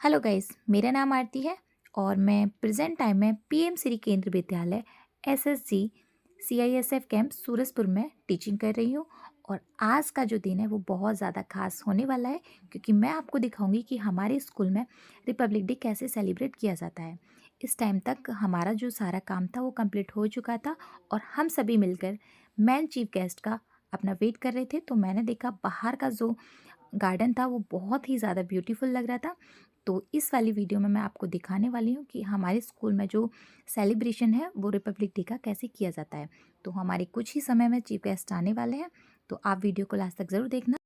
Hello guys, मेरा नाम आरती है और मैं प्रेजेंट टाइम में पीएम श्री केंद्र विद्यालय एसएसजी सीआईएसएफ कैंप सूरजपुर में टीचिंग कर रही हूँ। और आज का जो दिन है वो बहुत ज़्यादा खास होने वाला है, क्योंकि मैं आपको दिखाऊंगी कि हमारे स्कूल में रिपब्लिक डे कैसे सेलिब्रेट किया जाता है। इस टाइम तक हमारा जो सारा काम था वो कंप्लीट हो चुका था और हम सभी मिलकर मेन चीफ गेस्ट का अपना वेट कर रहे थे। तो मैंने देखा बाहर का जो गार्डन था वो बहुत ही ज़्यादा ब्यूटीफुल लग रहा था। तो इस वाली वीडियो में मैं आपको दिखाने वाली हूँ कि हमारे स्कूल में जो सेलिब्रेशन है वो रिपब्लिक डे का कैसे किया जाता है। तो हमारे कुछ ही समय में चीफ गेस्ट आने वाले हैं, तो आप वीडियो को लास्ट तक ज़रूर देखना।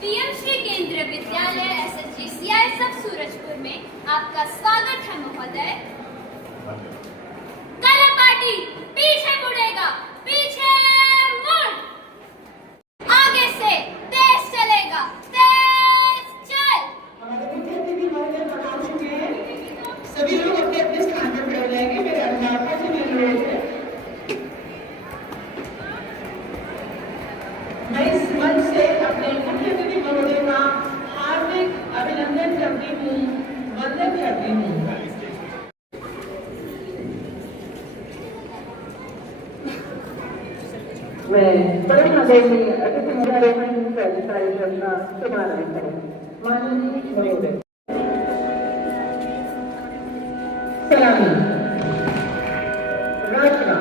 पीएम श्री केंद्र विद्यालय एसएसजी सीआईएसएफ सूरजपुर में आपका स्वागत है महोदय। कलर पार्टी पीछे मुड़ेगा, पीछे मुड़, आगे से तेज चलेगा, तेज चल। सभी लोग अपने अपने स्थान पर खड़े रहेंगे। मेरे अध्यापकों से मिल रहे थे। मैं इस मंच से अपने मुख्य अतिथि महोदय का हार्दिक अभिनंदन करती हूँ, वंदन करती हूँ। मैं बड़े आदरणीय अतिथि महोदय को पहले करना शुभारंभ करें। माननीय महोदय, सलामी, राष्ट्र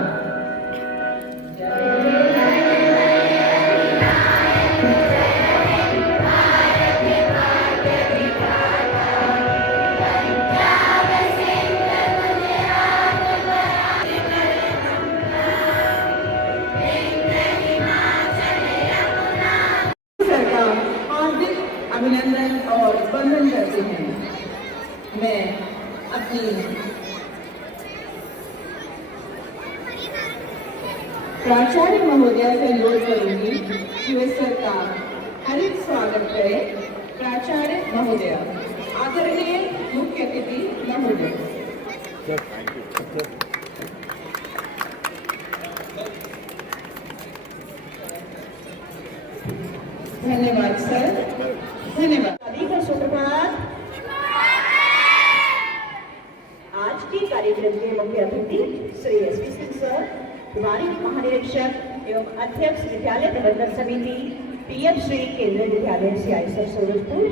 अभिनंदन और वंदन करती हूँ। मैं अपनी प्राचार्य महोदया से अनुरोध करूंगी कि वे सरकार हरित स्वागत करें। प्राचार्य महोदया, आदरणीय मुख्य अतिथि महोदय। धन्यवाद सर, धन्यवाद। सभी को सुप्रभात। आज के कार्यक्रम के मुख्य अतिथि श्री एसपी सिंह सर, वाणिज्य महानिरीक्षक एवं अध्यक्ष विद्यालय प्रबंधन समिति पीएम श्री केंद्रीय विद्यालय CISF सूरजपुर,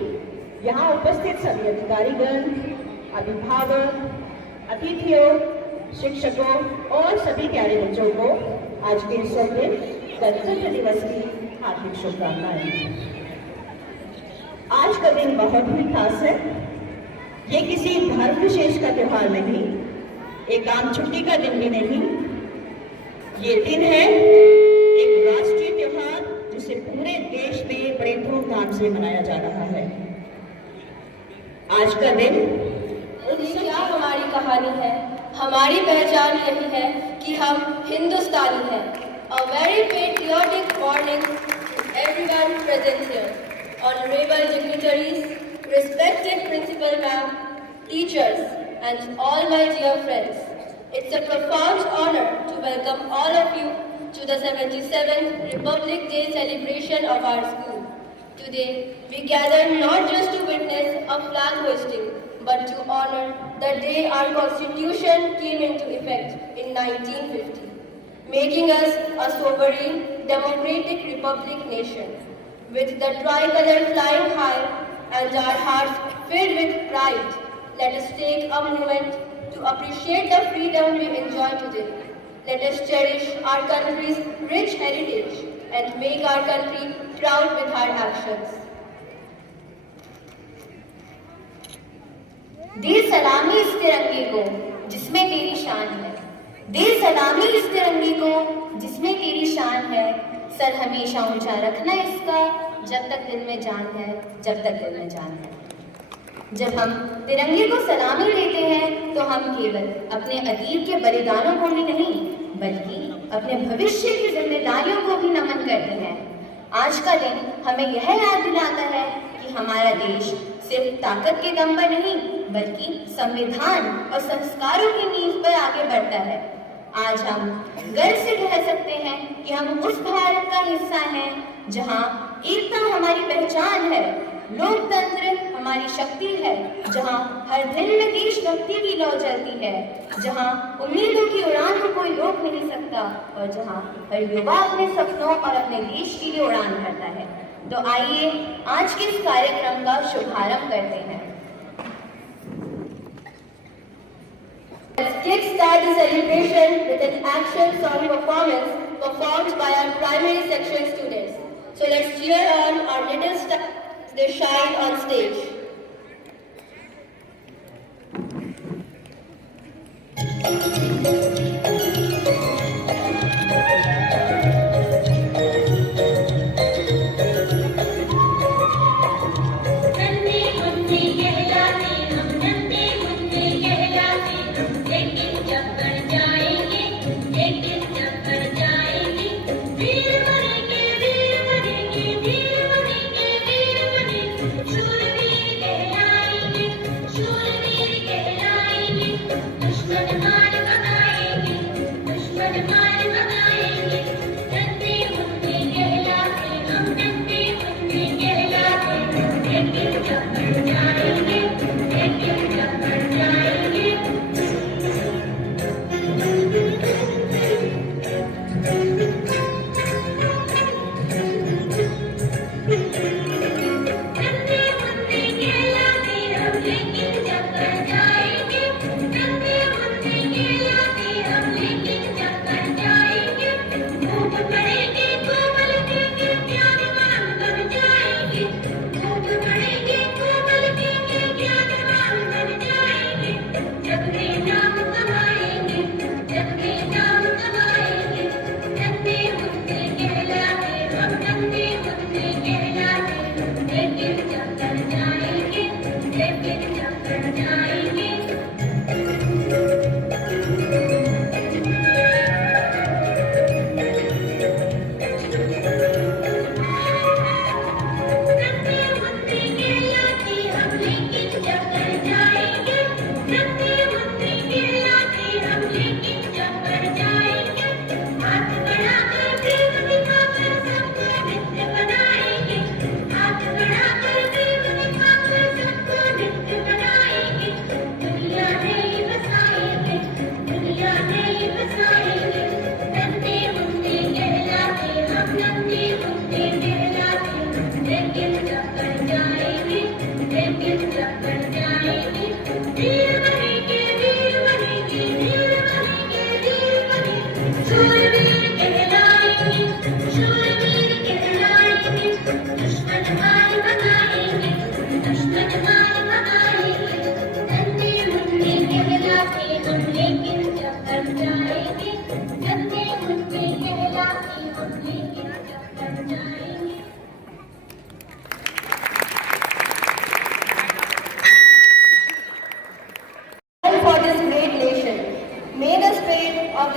यहाँ उपस्थित सभी अधिकारीगण, अभिभावक, अतिथियों, शिक्षकों और सभी प्यारे बच्चों को आज के स्वर्ण गणतंत्र दिवस की हार्दिक शुभकामनाएं। आज का दिन बहुत ही खास है। ये किसी धर्म विशेष का त्योहार नहीं, एक आम छुट्टी का दिन भी नहीं। ये दिन है एक राष्ट्रीय त्योहार जिसे पूरे देश में बड़े धूमधाम से मनाया जा रहा है। आज का दिन क्या हमारी कहानी है, हमारी पहचान यही है कि हम हिंदुस्तानी हैं। A very patriotic morning to everyone present here. Honorable dignitaries, respected principal ma'am, teachers, and all my dear friends. It's a profound honor to welcome all of you to the 77th Republic Day celebration of our school. Today, we gather not just to witness a flag hoisting, but to honor the day our Constitution came into effect in 1950, making us a sovereign, democratic republic nation. With the tricolor flying high and our hearts filled with pride, let us take a moment to appreciate the freedom we enjoy today. Let us cherish our country's rich heritage and make our country proud with our actions. दे सलामी इस तिरंगे को जिसमें तेरी शान है, दे सलामी इस तिरंगे को जिसमें तेरी शान है। सर हमेशा ऊंचा रखना इसका, जब तक दिल में जान है, जब तक दिल में जान है। जब हम तिरंगे को सलामी देते हैं तो हम केवल अपने अतीत के बलिदानों को ही नहीं, बल्कि अपने भविष्य की जिम्मेदारियों को भी नमन करते हैं। आज का दिन हमें यह याद दिलाता है कि हमारा देश सिर्फ ताकत के दम पर नहीं, बल्कि संविधान और संस्कारों की नींव पर आगे बढ़ता है। आज हम गर्व से कह सकते हैं कि हम उस भारत का हिस्सा हैं जहां एकता हमारी पहचान है, लोकतंत्र हमारी शक्ति है, जहां हर दिल में देशभक्ति की लौ जलती है, जहां उम्मीदों की उड़ान को कोई रोक नहीं सकता और जहां हर युवा अपने सपनों और अपने देश के लिए उड़ान भरता है। तो आइए आज के इस कार्यक्रम का शुभारंभ करते हैं। Let's kickstart the celebration with an action song performance performed by our primary section students. So let's cheer on our little stars as they shine on stage. शूरवीर कहलाएंगे, दुश्मन हार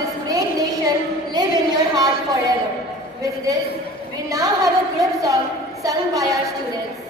this great nation live in your heart forever. With this, we now have a group song sung by our students.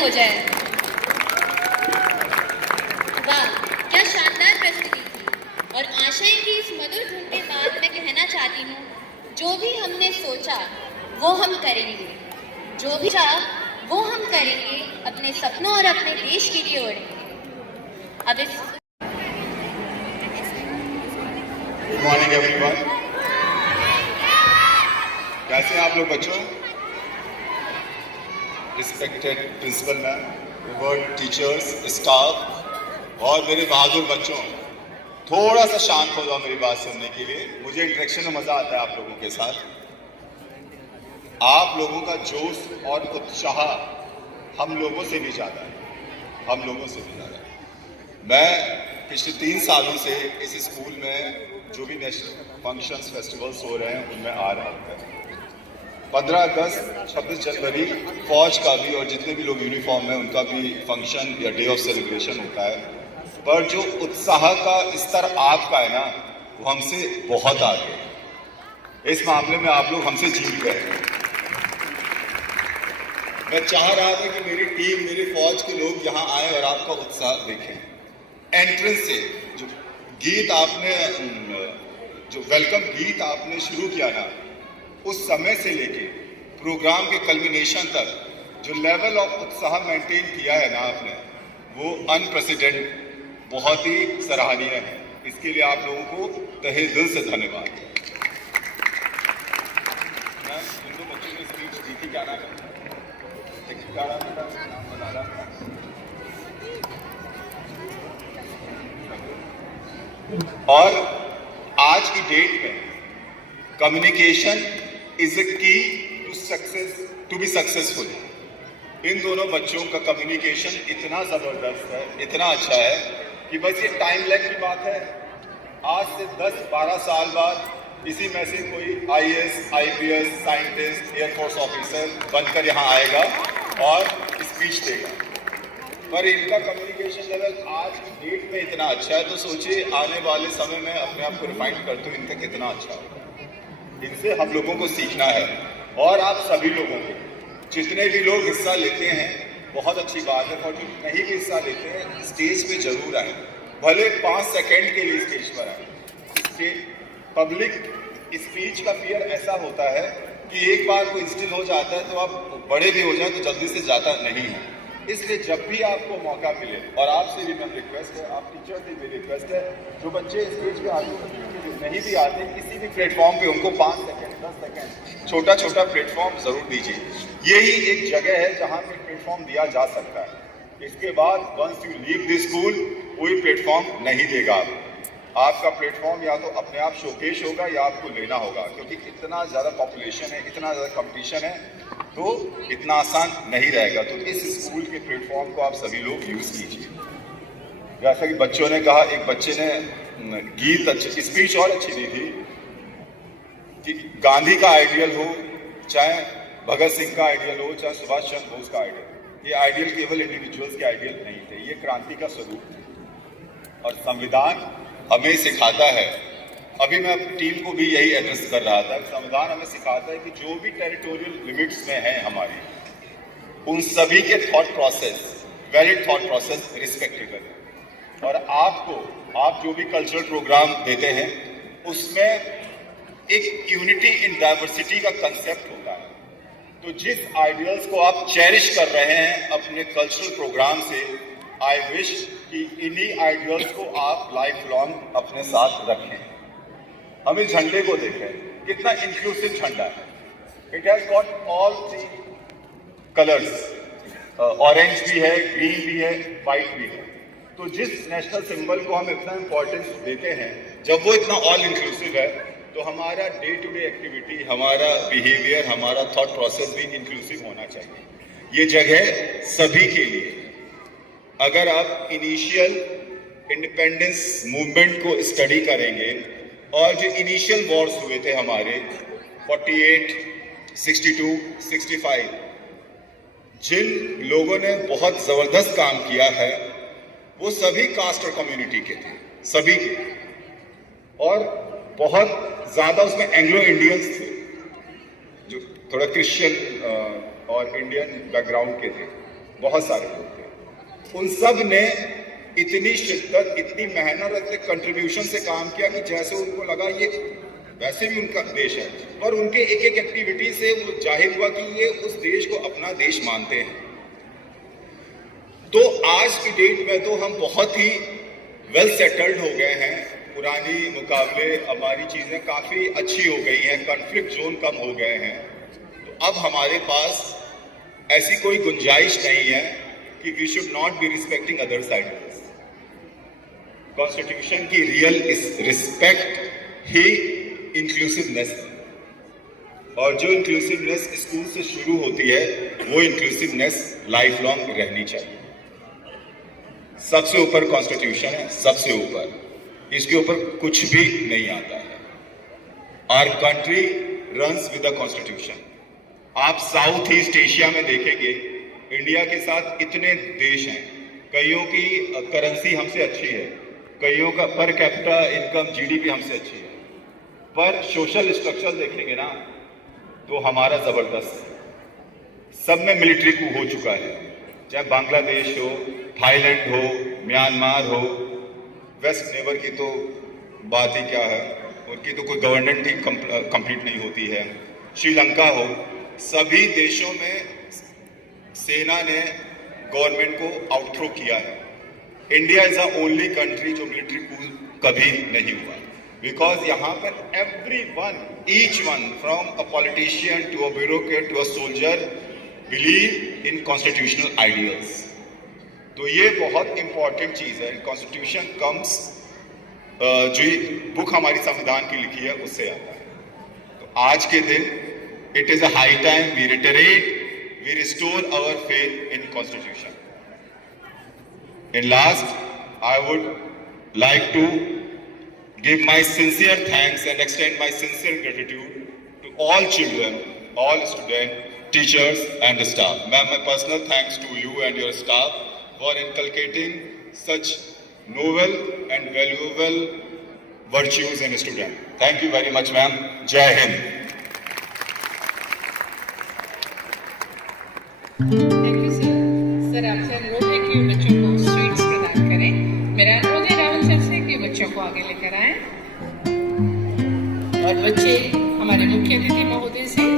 हो जाए। वाह, क्या शानदार प्रस्तुति थी। और आशय की इस मधुर धुन के बाद मैं कहना चाहती हूँ, जो भी हमने सोचा वो हम करेंगे, जो भी चाहा वो हम करेंगे, अपने सपनों और अपने देश के लिए उड़ेंगे। अब इस गुड मॉर्निंग एवरीवन। कैसे हैं आप लोग बच्चों? Respected principal ma'am, revered teachers, staff और मेरे बहादुर बच्चों, थोड़ा सा शांत हो जाओ मेरी बात सुनने के लिए। मुझे इंटरेक्शन में मजा आता है आप लोगों के साथ। आप लोगों का जोश और उत्साह हम लोगों से भी ज्यादा है, हम लोगों से भी ज्यादा है। मैं पिछले 3 सालों से इस स्कूल में जो भी नेशनल फंक्शंस, फेस्टिवल्स हो रहे हैं उनमें आ रहा हूँ। 15 अगस्त, 26 जनवरी फौज का भी और जितने भी लोग यूनिफॉर्म में उनका भी फंक्शन या डे ऑफ सेलिब्रेशन होता है, पर जो उत्साह का स्तर आपका है ना, वो हमसे बहुत आगे है। इस मामले में आप लोग हमसे जीत गए हैं। मैं चाह रहा था कि मेरी टीम, मेरी फौज के लोग यहाँ आए और आपका उत्साह देखें। एंट्रेंस से जो गीत आपने, जो वेलकम गीत आपने शुरू किया ना, उस समय से लेके प्रोग्राम के कल्मिनेशन तक जो लेवल ऑफ उत्साह मेंटेन किया है ना आपने, वो अनप्रेसिडेंट, बहुत ही सराहनीय है। इसके लिए आप लोगों को तहे दिल से धन्यवाद। मैम, इन 2 बच्चों ने स्पीच दी थी, क्या नाम है? और आज की डेट में communication is a key to success, to be successful. इन दोनों बच्चों का कम्युनिकेशन इतना जबरदस्त है, इतना अच्छा है कि बस ये टाइम लाइन की बात है। आज से 10-12 साल बाद इसी में से कोई IAS, IPS, scientist, air force officer बनकर यहाँ आएगा और स्पीच देगा। पर इनका कम्युनिकेशन लेवल आज की डेट में इतना अच्छा है, तो सोचिए आने वाले समय में अपने आप को रिफाइन करते हुए इनका कितना अच्छा होगा। इनसे हम लोगों को सीखना है। और आप सभी लोगों को, जितने भी लोग हिस्सा लेते हैं, बहुत अच्छी बात है, और जो नहीं भी हिस्सा लेते हैं स्टेज पे जरूर आए, भले 5 सेकेंड के लिए स्टेज पर आए। पब्लिक स्पीच का फियर ऐसा होता है कि एक बार कोई इंस्टिल हो जाता है तो आप बड़े भी हो जाए तो जल्दी से जाता नहीं है। इसलिए जब भी आपको मौका मिले, और आपसे भी मेरी रिक्वेस्ट है, आप टीचर से मेरी रिक्वेस्ट है, जो बच्चे स्टेज पे आते नहीं भी आते, किसी भी प्लेटफॉर्म पे उनको 5 सेकेंड, 10 सेकेंड छोटा छोटा प्लेटफॉर्म जरूर दीजिए। यही एक जगह है जहाँ पे प्लेटफॉर्म दिया जा सकता है। इसके बाद once you leave the school, कोई प्लेटफॉर्म नहीं देगा। आपका प्लेटफॉर्म या तो अपने आप शोकेश होगा या आपको लेना होगा, क्योंकि इतना ज़्यादा पॉपुलेशन है, इतना ज़्यादा कंपटीशन है, तो इतना आसान नहीं रहेगा। तो इस स्कूल के प्लेटफॉर्म को आप सभी लोग यूज़ कीजिए। जैसा कि बच्चों ने कहा, एक बच्चे ने गीत अच्छी, स्पीच और अच्छी दी थी कि गांधी का आइडियल हो, चाहे भगत सिंह का आइडियल हो, चाहे सुभाष चंद्र बोस का आइडियल, ये आइडियल केवल इंडिविजुअल्स के आइडियल नहीं थे, ये क्रांति का स्वरूप थे। और संविधान हमें सिखाता है, अभी मैं अपनी टीम को भी यही एड्रेस कर रहा था, संविधान हमें सिखाता है कि जो भी टेरिटोरियल लिमिट्स में है हमारी, उन सभी के thought process, valid thought process respectable है। और आपको, आप जो भी कल्चरल प्रोग्राम देते हैं उसमें एक यूनिटी इन डाइवर्सिटी का कंसेप्ट होता है। तो जिस आइडियल्स को आप चेरिश कर रहे हैं अपने कल्चरल प्रोग्राम से, आई विश कि इन्हीं आइडियल्स को आप लाइफ लॉन्ग अपने साथ रखें। हम इस झंडे को देखें, कितना इंक्लूसिव झंडा है। It has got all 3 colours, orange भी है, ग्रीन भी है, व्हाइट भी है। तो जिस नेशनल सिंबल को हम इतना इंपॉर्टेंस देते हैं, जब वो इतना ऑल इंक्लूसिव है, तो हमारा डे टू डे एक्टिविटी, हमारा बिहेवियर, हमारा थॉट प्रोसेस भी इंक्लूसिव होना चाहिए। ये जगह सभी के लिए। अगर आप इनिशियल इंडिपेंडेंस मूवमेंट को स्टडी करेंगे और जो इनिशियल वॉर्स हुए थे हमारे 48, 62, 65, जिन लोगों ने बहुत जबरदस्त काम किया है वो सभी कास्ट और कम्युनिटी के थे, सभी के, और बहुत ज्यादा उसमें एंग्लो इंडियंस थे जो थोड़ा क्रिश्चियन और इंडियन बैकग्राउंड के थे। बहुत सारे लोग थे। उन सब ने इतनी शिद्दत, इतनी मेहनत, इतने कंट्रीब्यूशन से काम किया कि जैसे उनको लगा ये वैसे भी उनका देश है, पर उनके एक एक एक्टिविटी से वो जाहिर हुआ कि ये उस देश को अपना देश मानते हैं। तो आज की डेट में तो हम बहुत ही वेल सेटल्ड हो गए हैं, पुरानी मुकाबले हमारी चीज़ें काफ़ी अच्छी हो गई हैं, कॉन्फ्लिक्ट जोन कम हो गए हैं। तो अब हमारे पास ऐसी कोई गुंजाइश नहीं है कि we should not be respecting others ideas. Constitution की रियल रिस्पेक्ट ही इंक्लूसिवनेस, और जो इंक्लूसिवनेस स्कूल से शुरू होती है वो इंक्लूसिवनेस लाइफ लॉन्ग रहनी चाहिए। सबसे ऊपर कॉन्स्टिट्यूशन है, सबसे ऊपर, इसके ऊपर कुछ भी नहीं आता है। Our country runs with the constitution. आप साउथ ईस्ट एशिया में देखेंगे, इंडिया के साथ इतने देश हैं, कईयों की करेंसी हमसे अच्छी है, कईयों का पर कैपिटा इनकम जीडीपी हमसे अच्छी है, पर सोशल स्ट्रक्चर देखेंगे ना तो हमारा जबरदस्त है। सब में मिलिट्री कू हो चुका है, चाहे बांग्लादेश हो, थाईलैंड हो, म्यांमार हो, वेस्ट नेबर की तो बात ही क्या है, उनकी तो कोई गवर्नेंस ही कंप्लीट नहीं होती है, श्रीलंका हो, सभी देशों में सेना ने गवर्नमेंट को आउटथ्रो किया है। India is the only country जो मिलिट्री कू कभी नहीं हुआ, बिकॉज यहाँ पर every one, each one, from a politician to a bureaucrat to a soldier, believe in constitutional ideals. तो ये बहुत इंपॉर्टेंट चीज़ है। कॉन्स्टिट्यूशन कम्स, जो बुक हमारी संविधान की लिखी है उससे आता है। तो आज के दिन it is a high time we reiterate, we restore our faith in constitution. In last, I would like to give my sincere thanks and extend my sincere gratitude to all children, all students, teachers and staff. Ma'am, my personal thanks to you and your staff for inculcating such noble and valuable virtues in students. Thank you very much, ma'am. Jai Hind. Thank you sir. Sir आपसे अनुरोध है कि बच्चों को sweets प्रदान करें। मेरा अनुरोध है राहुल सर से कि बच्चों को आगे लेकर आएं और बच्चे हमारे मुख्य अतिथि महोदय से